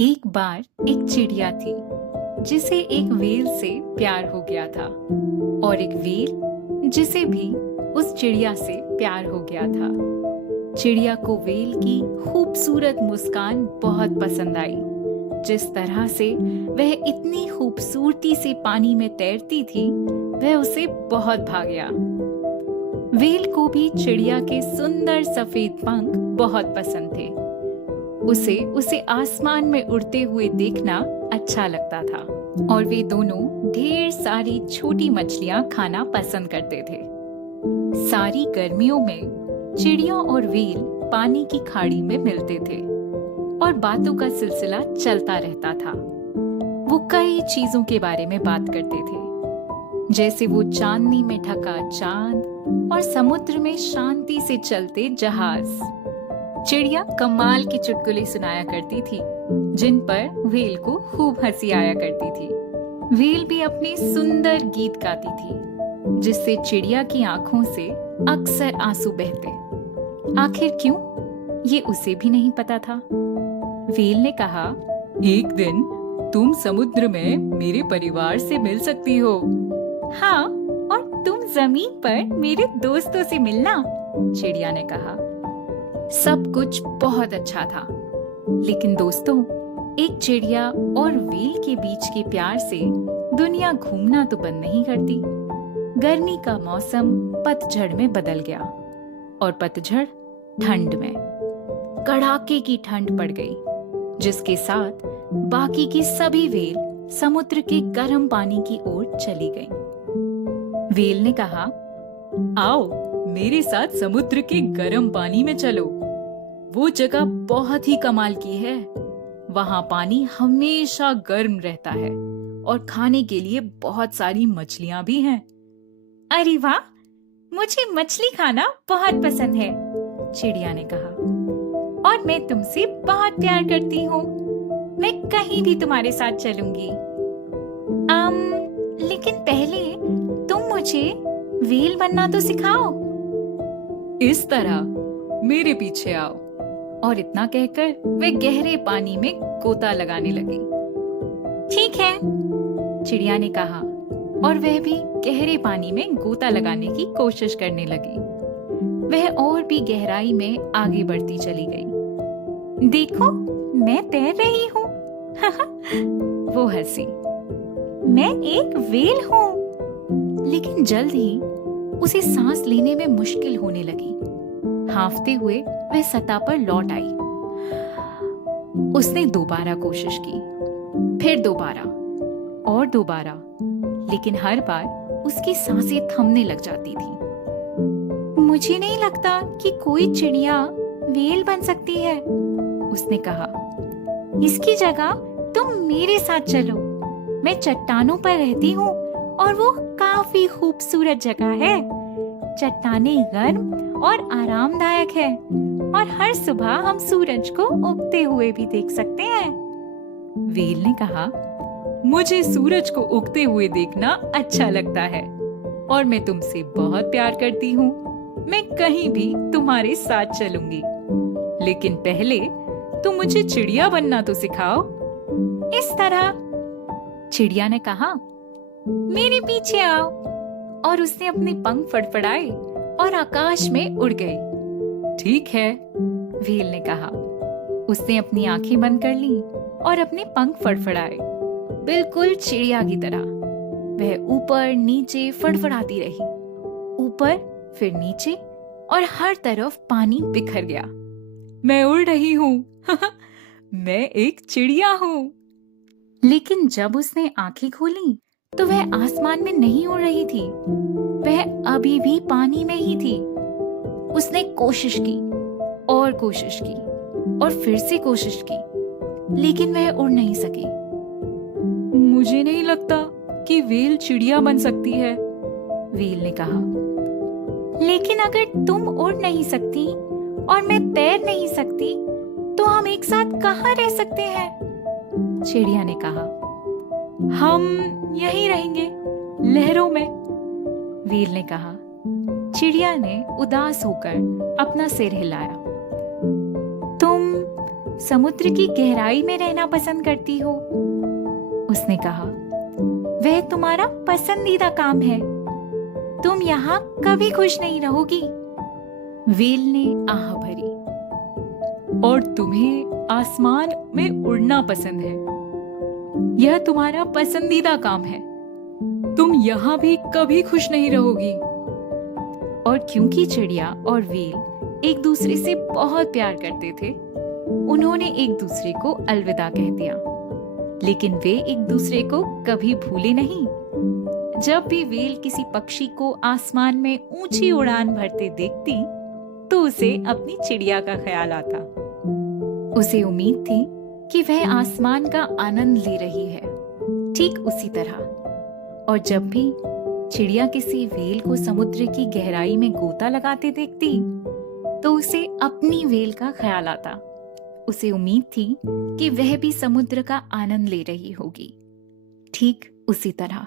एक बार एक चिड़िया थी जिसे एक व्हेल से प्यार हो गया था और एक व्हेल जिसे भी उस चिड़िया से प्यार हो गया था। चिड़िया को व्हेल की खूबसूरत मुस्कान बहुत पसंद आई। जिस तरह से वह इतनी खूबसूरती से पानी में तैरती थी, वह उसे बहुत भा गया। व्हेल को भी चिड़िया के सुंदर सफेद पंख बहुत पसंद थे। उसे आसमान में उड़ते हुए देखना अच्छा लगता था और वे दोनों ढेर सारी छोटी मछलियां खाना पसंद करते थे। सारी गर्मियों में चिड़िया और व्हेल पानी की खाड़ी में मिलते थे और बातों का सिलसिला चलता रहता था। वो कई चीजों के बारे में बात करते थे, जैसे वो चांदनी में ढका चांद और समुद्र में शांति से चलते जहाज। चिड़िया कमाल की चुटकुले सुनाया करती थी, जिन पर व्हेल को खूब हंसी आया करती थी। व्हेल भी अपने सुंदर गीत गाती थी, जिससे चिड़िया की आंखों से अक्सर आंसू बहते। आखिर क्यों, ये उसे भी नहीं पता था। व्हेल ने कहा, एक दिन तुम समुद्र में मेरे परिवार से मिल सकती हो। हाँ, और तुम जमीन पर मेरे दोस्तों से मिलना, चिड़िया ने कहा। सब कुछ बहुत अच्छा था, लेकिन दोस्तों, एक चिड़िया और व्हेल के बीच के प्यार से दुनिया घूमना तो बंद नहीं करती। गर्मी का मौसम पतझड़ में बदल गया और पतझड़ ठंड में। कड़ाके की ठंड पड़ गई, जिसके साथ बाकी की सभी व्हेल समुद्र के गर्म पानी की ओर चली गईं। व्हेल ने कहा, आओ मेरे साथ समुद्र के गर्म पानी में चलो। वो जगह बहुत ही कमाल की है। वहाँ पानी हमेशा गर्म रहता है और खाने के लिए बहुत सारी मछलियाँ भी हैं। अरे वाह, मुझे मछली खाना बहुत पसंद है, चिड़िया ने कहा। और मैं तुमसे बहुत प्यार करती हूँ। मैं कहीं भी तुम्हारे साथ चलूंगी। लेकिन पहले तुम मुझे व्हेल बनना तो सिखाओ। इस तरह मेरे पीछे आओ। और इतना कहकर वे गहरे पानी में गोता लगाने लगी। ठीक है, चिड़िया ने कहा, और वह भी गहरे पानी में गोता लगाने की कोशिश करने लगी। वह और भी गहराई में आगे बढ़ती चली गई। देखो, मैं तैर रही हूँ। वो हंसी। मैं एक व्हेल हूँ। लेकिन जल्द ही उसे सांस लेने में मुश्किल होने लगी। हांफते हुए वह सतह पर लौट आई। उसने दोबारा कोशिश की, फिर दोबारा और दोबारा, लेकिन हर बार उसकी सांसें थमने लग जाती थी। मुझे नहीं लगता कि कोई चिड़िया व्हेल बन सकती है, उसने कहा। इसकी जगह तुम मेरे साथ चलो। मैं चट्टानों पर रहती हूँ और वो काफी खूबसूरत जगह है। चट्टानें गर्म और आरामदायक है और हर सुबह हम सूरज को उगते हुए भी देख सकते हैं। व्हेल ने कहा, मुझे सूरज को उगते हुए देखना अच्छा लगता है और मैं तुमसे बहुत प्यार करती हूँ। मैं कहीं भी तुम्हारे साथ चलूंगी, लेकिन पहले तुम मुझे चिड़िया बनना तो सिखाओ। इस तरह, चिड़िया ने कहा, मेरे पीछे आओ। और उसने अपने पंख फड़फड़ाए और आकाश में उड़ गई। ठीक है, व्हेल ने कहा। उसने अपनी आंखें बंद कर ली और अपने पंख फड़फड़ाए, बिल्कुल चिड़िया की तरह। वह ऊपर नीचे फड़फड़ाती रही, ऊपर फिर नीचे, और हर तरफ पानी बिखर गया। मैं उड़ रही हूँ। मैं एक चिड़िया हूँ। लेकिन जब उसने आंखें खोली तो वह आसमान में नहीं उड़ रही थी। वह अभी भी पानी में ही थी। उसने कोशिश की और कोशिश की और फिर से कोशिश की, लेकिन वह उड़ नहीं सकी। मुझे नहीं लगता कि व्हेल चिड़िया बन सकती है, व्हेल ने कहा। लेकिन अगर तुम उड़ नहीं सकती और मैं तैर नहीं सकती, तो हम एक साथ कहाँ रह सकते हैं? चिड़िया ने कहा। हम यहीं रहेंगे, लहरों में, व्हेल ने कहा। चिड़िया ने उदास होकर अपना सिर हिलाया। तुम समुद्र की गहराई में रहना पसंद करती हो? उसने कहा, वह तुम्हारा पसंदीदा काम है। तुम यहाँ कभी खुश नहीं रहोगी। व्हेल ने आह भरी। और तुम्हें आसमान में उड़ना पसंद है। यह तुम्हारा पसंदीदा काम है। तुम यहाँ भी कभी खुश नहीं रहोगी। और क्योंकि चिड़िया और व्हेल एक दूसरे से बहुत प्यार करते थे, उन्होंने एक दूसरे को अलविदा कह दिया। लेकिन वे एक दूसरे को कभी भूले नहीं। जब भी व्हेल किसी पक्षी को आसमान में ऊंची उड़ान भरते देखती, तो उसे अपनी चिड़िया का ख्याल आता। उसे उम्मीद थी कि वह आसमान का आनंद ले रही है, ठीक उसी तरह। और जब भी चिड़िया किसी व्हेल को समुद्र की गहराई में गोता लगाते देखती, तो उसे अपनी व्हेल का ख्याल आता। उसे उम्मीद थी कि वह भी समुद्र का आनंद ले रही होगी, ठीक उसी तरह।